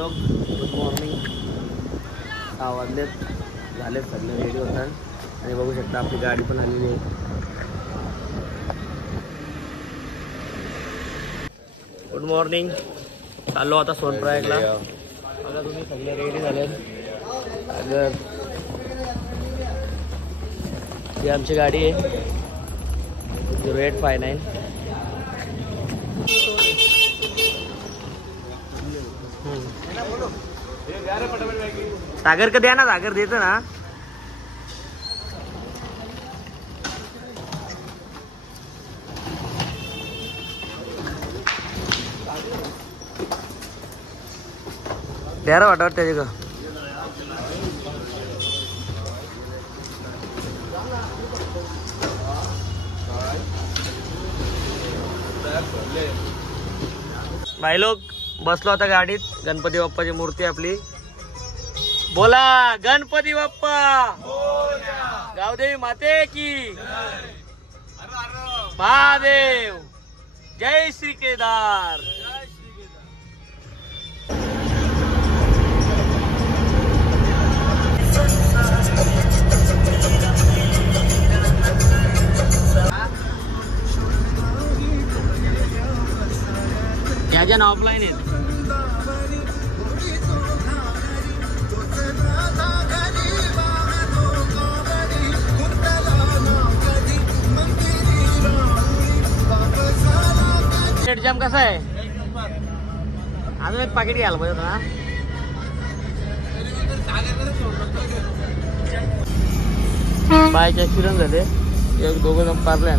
लोक good morning. 6 वाजलेत झालेत सगळे रेडी होतात आणि बघू शकता आपली गाडी पण आलेली आहे. Good morning. चाललो आता सोनप्रयागला. बघा तुम्ही सगळे रेडी झालेत. अगर ही आमची गाडी आहे 0859. सागर का द्या ना, सागर देतो ना. द्या रे वाटत त्याचे का. भाई लोग बसलो आता गाडीत. गणपती बाप्पाची मूर्ती आपली. बोला गणपती बाप्पा, गावदेवी माते की महादेव. जय श्री केदार. याच्या ऑफलाईन आहेत. जाम कसा आहे. अजून एक पाकिट घ्यायला पाहिजे ना. बायच्या ऍक्सिडेंट झाले. एक दोघं जण पारले.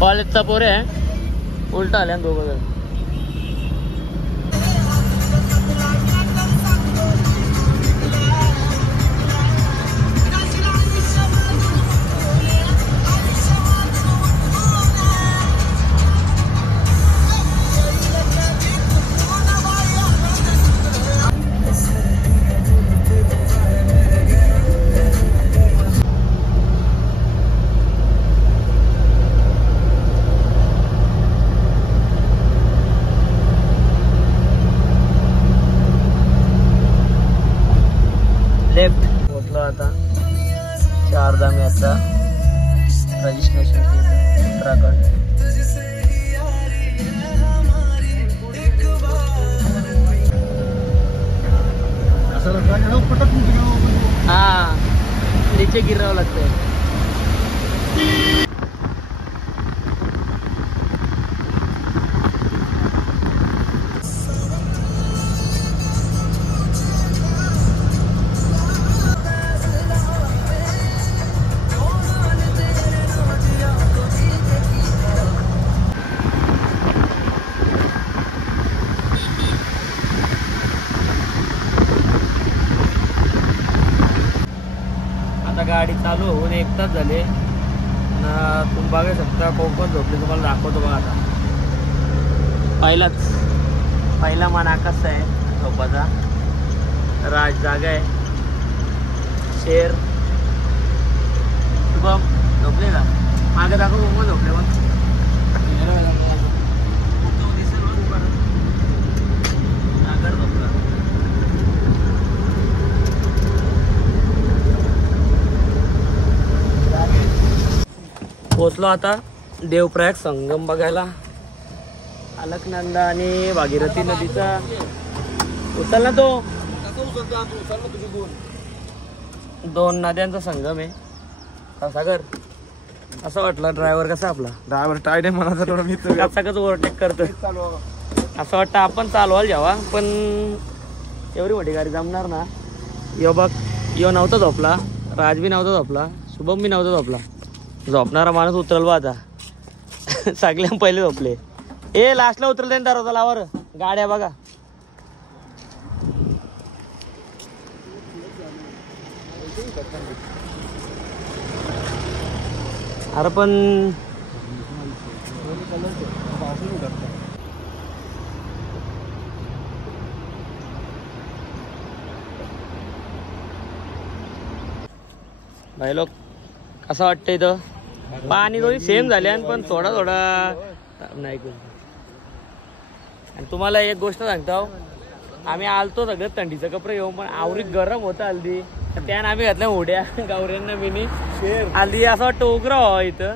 कॉलेजचा पोरे आहे उलटा आल्या दोघं जण. लेफ्ट पोहोचलो आता. 4 धाम यात्रा रजिस्ट्रेशन उत्तराखंड. हाँ नीचे गिरावं लागतंय. गाडी चालू होऊन 1 तास झाले. तुम्ही बघू शकता कोकण झोपले. तुम्हाला दाखवतो बघा. आता पहिला मान आकाश आहे झोपाचा. राज जागा आहे. शेर शुभम झोपले का. मागे दाखव कोकण झोपले. मग पोचलो आता देवप्रयाग संगम बघायला. अलकनंदा आणि भागीरथी नदीचा उचल ना तो. 2 नद्यांचा संगम आहे. सागर असं वाटलं ड्रायव्हर कसा आपला. ड्रायव्हर टाईट आहे मला तर. मी सगळंच ओव्हरटेक करतो. असं वाटतं आपण चालवायला जेव्हा पण एवढी मोठी गाडी जमणार ना. यो बघ यो नव्हता झोपला. राज बी नव्हता झोपला. शुभम बी नव्हता झोपला. झोपणारा माणूस उतरल बा आता. सगळ्या पहिले झोपले. ए लास्टला उतरले ना दरवाजा लावर. गाड्या बघा. अरे पण भाई लोक कसं वाटतं इथं. पाणी दोन्ही सेम झाले पण थोडा नाही. आणि तुम्हाला एक गोष्ट सांगतो. आम्ही आलतो सगळं थंडीचं कपडे घेऊन, पण आवरी गरम होतं हल्दी. त्यानं आम्ही घातल्या उड्या गावऱ्यांना मिनी हल्दी असं वाटतं उग्र व्हावं इथं.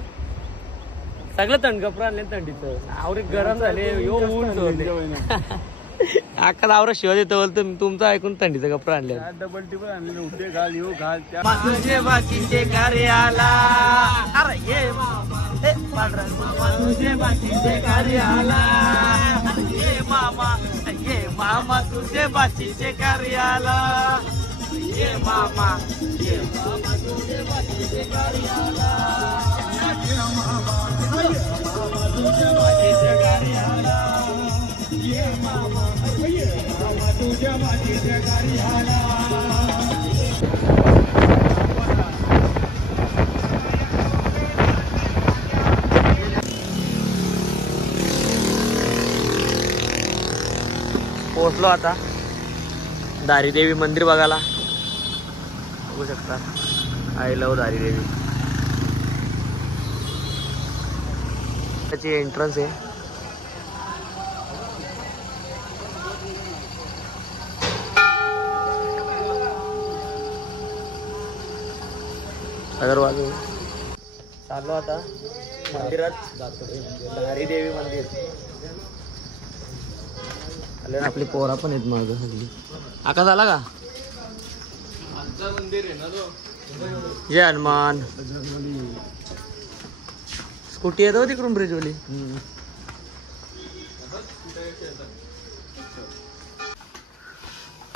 सगळं थंड कपडे आणले थंडीचं, आवरी गरम झाले. अख्खा आवरा शिवा देतो बोलतो तुमचं ऐकून थंडीचं कपडे आणले. डबल टिबल आणले उद्या घाल येऊ घाल त्या तुझे बाकीचे कार्याला अरे ये तुझे बाकीचे कार्याला ये मामा तुझे बाकीचे कार्याला ये मामा तुझे बाकीचे कार्याला ये मामा तुझे बाकीचे कार्याला ये मामा तुझ्या बाकीचे कार्याला. पोहोचलो आता दारी देवी मंदिर बघायला. बघू शकता आय लव्ह दारी देवी. त्याची एंट्रन्स आहे. अगरवाल चाललो आता मंदिरात जातो. दारी देवी मंदिर आले. आपली पोरा पण आहेत माग सगळी. आकाश आला का? मंदिर आहे ना तो. जय हनुमान. स्कूटी येतो तिकडून ब्रिजवली.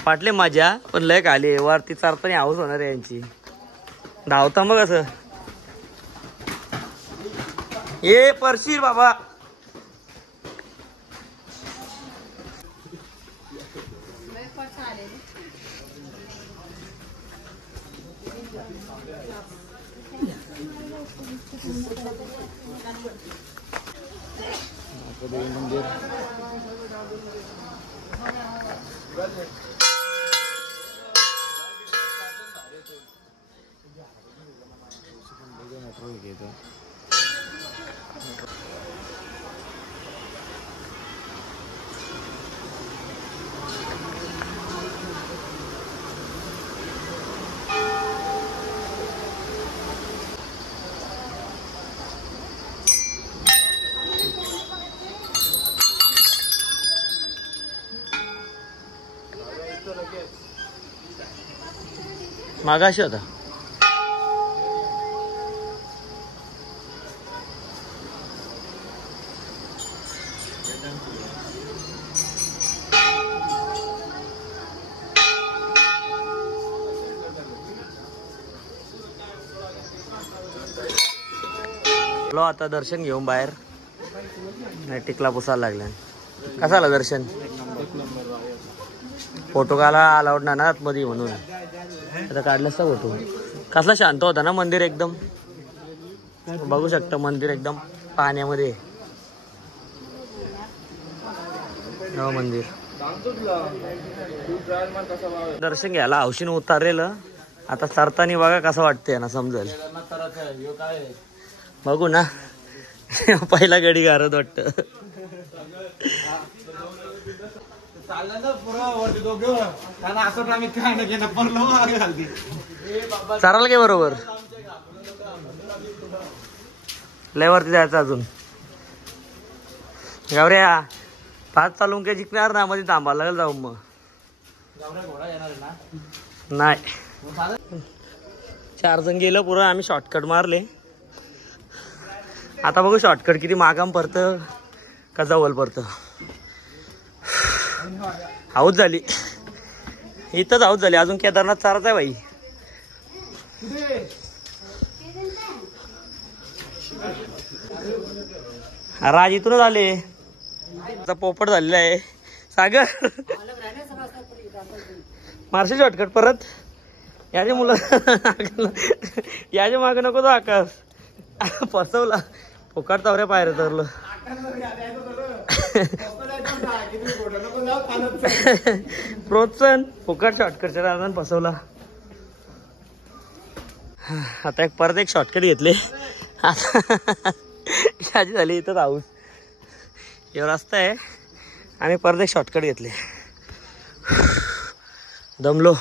पाटले माझ्या पण लय खाली वरती चारताना हाऊस होणार आहे यांची. धावता मग असं ये परशीर बाबा. मंदिर मागाशी होता. आता दर्शन घेऊन बाहेर टिकला पुसायला लागला. कसा आला दर्शन? फोटो काला अलाउड ना आतमध्ये म्हणून आता काढलास का फोटो? कसला शांत होता ना मंदिर एकदम. बघू शकता मंदिर एकदम पाण्यामध्ये मंदिर. दर्शन घ्यायला हौशीन उतारलेलं. आता सरतानी बघा कसं वाटतंय ना समजेल. बघू ना पहिला गडी गारत वाटत. चाराल काय बरोबर लय वरती जायचं अजून. गावऱ्या 5 चालून काय जिंकणार ना मध्ये थांबायला लागेल. जाऊ मग नाही 4 जण गेलं पुरं. आम्ही शॉर्टकट मारले. आता बघू शॉर्टकट किती मागाम पडत का जवळ पडत. आऊट झाली इथंच आऊट झाली. अजून केदारनाथ चारच आहे बाई. राज इथूनच आले. आता पोपट झालेला आहे. सागर मार्शल शॉर्टकट परत. याच्या मुलं याच्या मागे नको तो आकाश. फसवला पोकाट तावऱ्या पायऱ्या तरलं. प्रोत्साहन फुकट शॉर्टकटच्या राहून फसवला. आता परत एक शॉर्टकट घेतले. याची झाली इथं हाऊस. एवढा रस्ता आहे. आम्ही परत एक शॉर्टकट घेतले. दमलो.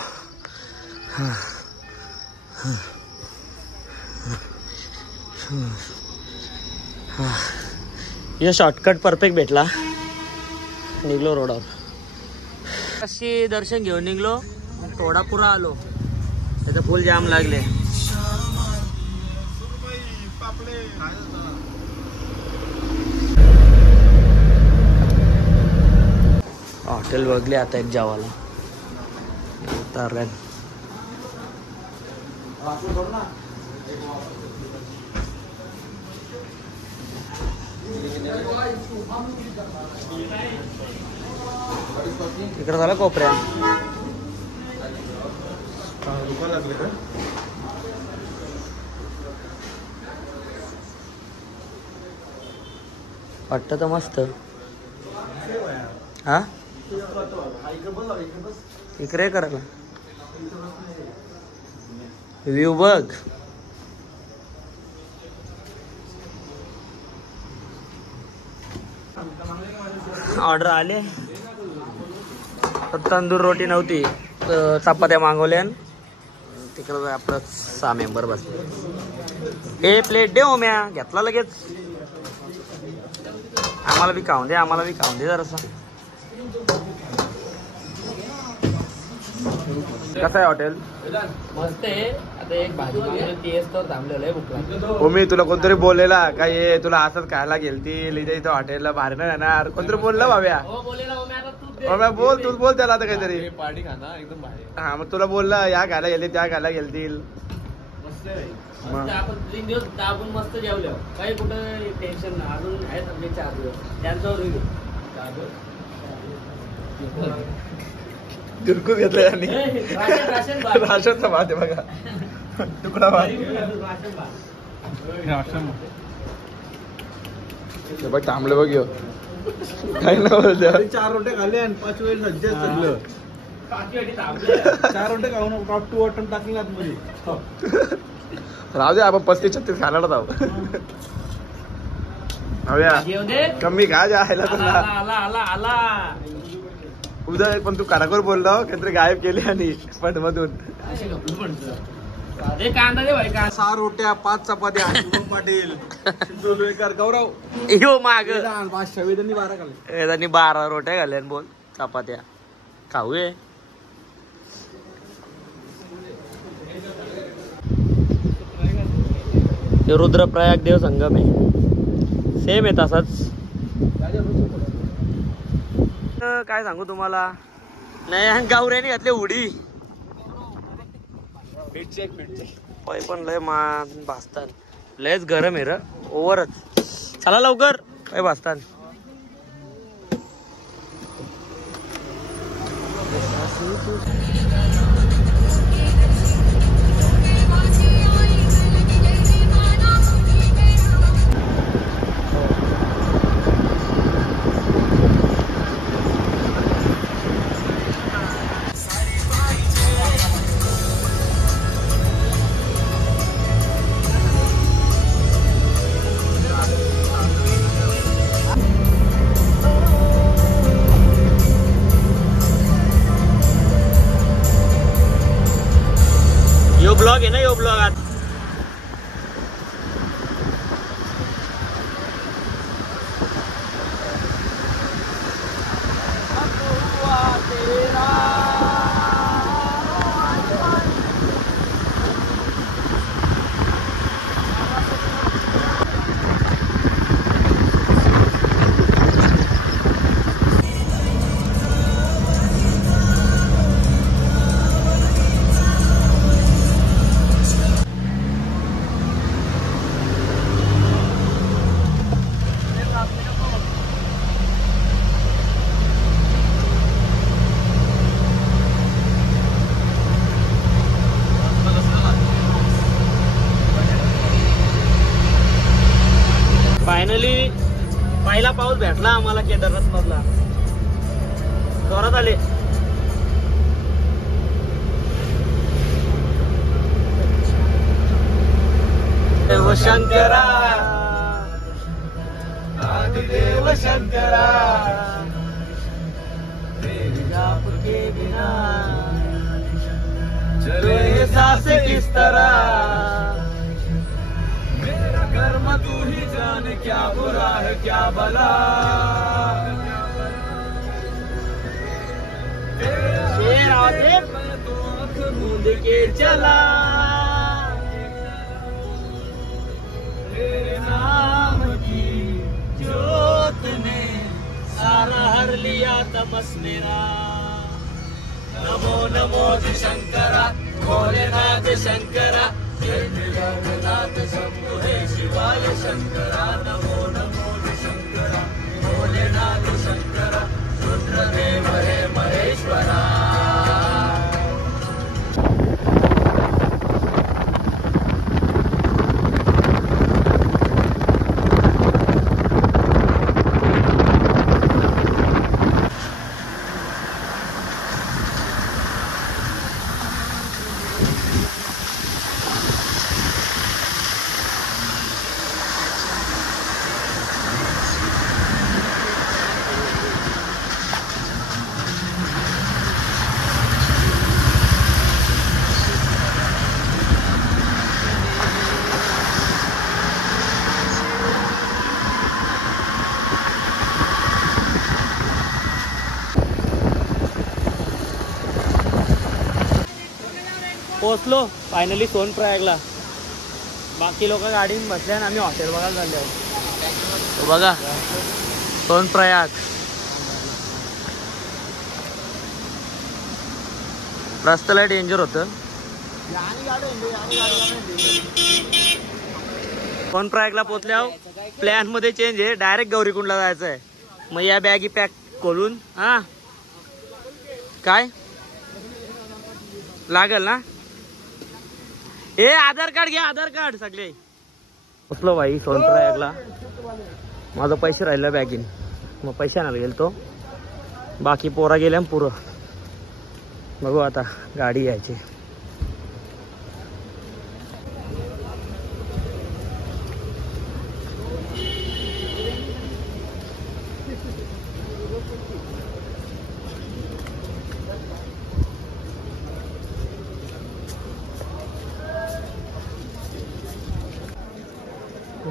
हे शॉर्टकट परफेक्ट भेटला. निघलो रोडावर. अशी दर्शन घेऊन निघलो. थोडा पुरा आलो. त्याचा फुल जाम लागले. हॉटेल बघले आता एक जेवायला उतारल्या. इकडे झाला कोपऱ्या. वाटतं तर मस्त. हा इकडे करायला व्ह्यू बघ. ऑर्डर आले. तंदूर रोटी नव्हती तर चपात्या मागवल्या. तिकडं आपलं 6 मेंबर बसले. ए प्लेट दे ओम्या. घेतला लगेच. आम्हाला बी खाऊन दे. आम्हाला बी खाऊन दे जरासा. कसं आहे हॉटेल? मस्त आहे. आता एक भाजी तेच तर थांबलेलं आहे. भूक हो मी तुला कोणतरी बोललेला का ये तुला असंच खायला गेलती लिहिता इथं हॉटेलला बाहेर नाही येणार. कोणतरी बोललं भाव्या. बोल तू बोल त्याला आता काहीतरी. पार्टी खाना एकदम भारी. हा मग तुला बोलला या खायला गेली त्या खायला गेलतील. आपण 3 दिवस दाबून मस्त जेवलो. काही कुठं टेन्शन नाही. अजून आहेत आपले 4 दिवस. त्यांच्यावर गुरकुर घेतलं यांनी. राशनचा भात आहे बघा. तुकडा भात. बघ थांबलं बघ यो. काही नाही बोलत. 4 रोटे खाल्ले आणि 5 वेळ सज्ज सगळं. 4 रोटे खाऊन टॉप 2 वाटून टाकले आतमध्ये. राहू दे आपण 35-36 खायला जाऊ. कमी खा जायला तुला. उद्या पण तू काराकोर बोलला काहीतरी गायब केली आणि पण मधून 6 रोट्या 5 चपात्या. पाटील गौरव यो माग 12 खाल्ले. 12 रोट्या घाल्या बोल चपात्या खाऊ. रुद्रप्रयाग देव संगम आहे. सेम आहे तसाच. काय सांगू तुम्हाला. नाही गावऱ्याने घातले उडी. पाय पण लय भासतात. लयच गरम आहे र. ओव्हरच. चला लवकर पाय भासतात. यो ब्लॉग आहे ना. यो ब्लॉग आता फायनली पहिला पाऊस भेटला आम्हाला केदारनाथ मधला. जोरात आले. देव शंकरा आदिदेव शंकरा तेरी जाप के बिना से किस तरह, मेरा कर्म तू ही जाने क्या बुरा है क्या भला। शेर आसिफ तो आँख मूंद के चला, तेरे नाम की जोत ने सारा हर लिया तमस मेरा। नमो नमो शंकरा भोलेनाथ शंकरा, जगन्नाथ शंभो हे शिवाय शंकरा। नमो नमो शंकरा भोलेनाथ शंकरा, रुद्रदेव हे महेश्वरा। पोचलो फायनली सोनप्रयागला. बाकी लोक गाडीत बसल्या आणि आम्ही हॉटेल बघायला चाललो आहोत. बघा सोनप्रयाग. रस्त्याला डेंजर होतं. सोनप्रयागला पोचल्यावर प्लॅन मध्ये चेंज आहे. डायरेक्ट गौरीकुंडला जायचं आहे. मग या बॅगी पॅक खोलून हा काय लागेल ना. ए आधार कार्ड घ्या, आधार कार्ड सगळे. पोचलो भाई सोनप्रयागला. माझं पैसे राहिला बॅगीन, मग पैसे आणायला गेलतो. बाकी पोरा गेल्या पुरं. बघू आता गाडी यायची.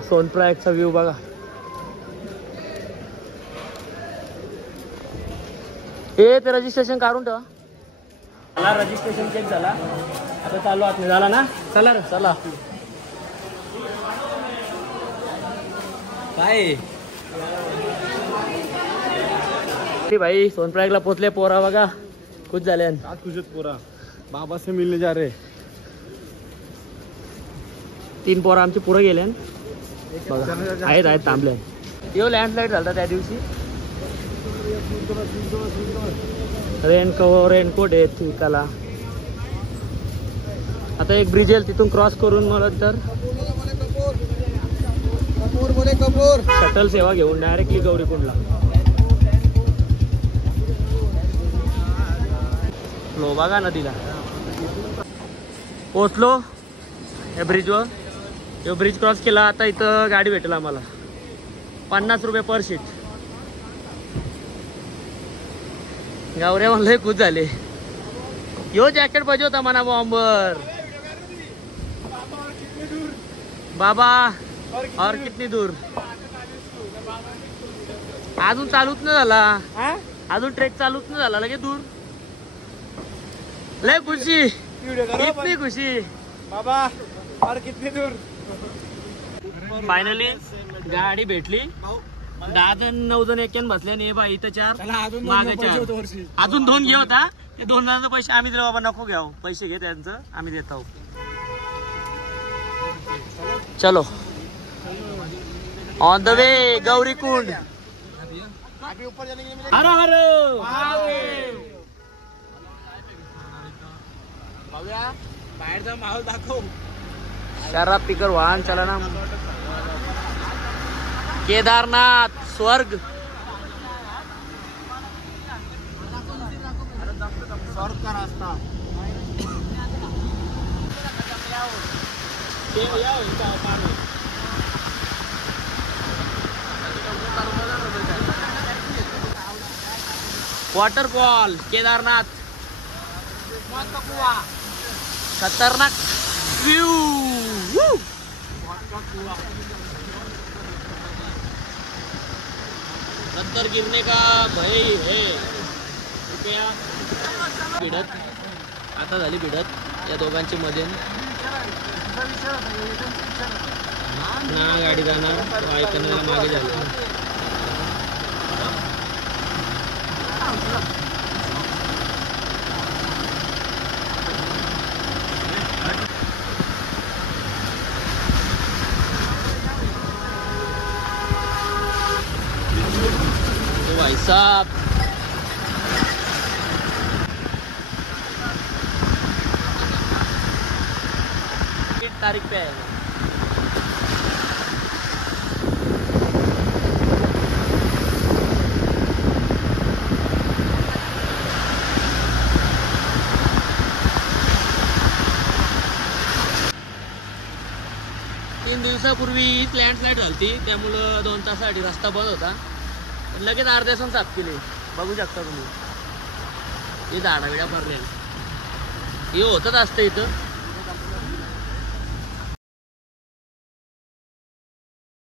सोनप्रयागचा व्ह्यू बघा. ते रजिस्ट्रेशन काढून ठेवा. मला रजिस्ट्रेशन चेक झाला. आता चालू आत झाला ना. चला रे चला. काय भाई सोनप्रयागला पोचले. पोरा बघा खुश झाले. आज खुश पोरा बाबा से मिलने जा रहे. 3 पोरा आमचे पुढे गेले. आहेत थांबले. यो लँडस्लाईड झाला त्या दिवशी. रेनकोट आहे विकायला. आता एक ब्रिज आहे तिथून क्रॉस करून मला तर शटल सेवा घेऊन डायरेक्टली गौरीकुंडला. लो बघा नदीला. पोचलो या ब्रिजवर. यो ब्रिज क्रॉस केला. आता इथं गाडी भेटेल आम्हाला. 50 रुपये पर सीट. गावऱ्या म्हणलं खुश झाले. यो जॅकेट पाहिजे होता म्हणा बॉम्बर. बाबा और कितनी दूर. अजून चालूच नाही झाला. अजून ट्रेक चालूच नाही झाला. लगे दूर. लय खुशी. कितनी खुशी बाबा और कितनी दूर. फायनली गाडी भेटली. 10 जण 9 जण एकट्यान बसल्या. ने बाई इथं 4 मागे 4. अजून 2 घे होता. ते 2 जणांचे पैसे आम्ही दिले. बाबा नको घ्याव. पैसे घे त्यांचं आम्ही देत आहोत. चलो ऑन द वे गौरीकुंड. हर हर बाहेर जा माहोल दाखव. शराब पीकर वाहन चलाना. केदारनाथ स्वर्ग. स्वर्ग का रास्ता. वॉटरफॉल केदारनाथ. खतरनाक व्यू. नंतर गिरने का भय है. कृपया भिडत आता झाली भिडत या दोघांची मध्ये ना गाडी जाणार ऐकण्याला मागे झाली. भाई साहब तारीख पे है. 3 दिवसापूर्वी लँडस्लाईड झाली, त्यामुळं 2 तासासाठी रस्ता बंद होता. लगेच अर्ध्या तासात साफ केले. बघू शकता तुम्ही हे झाडाविड्या भरले हे होतच असतं इथं.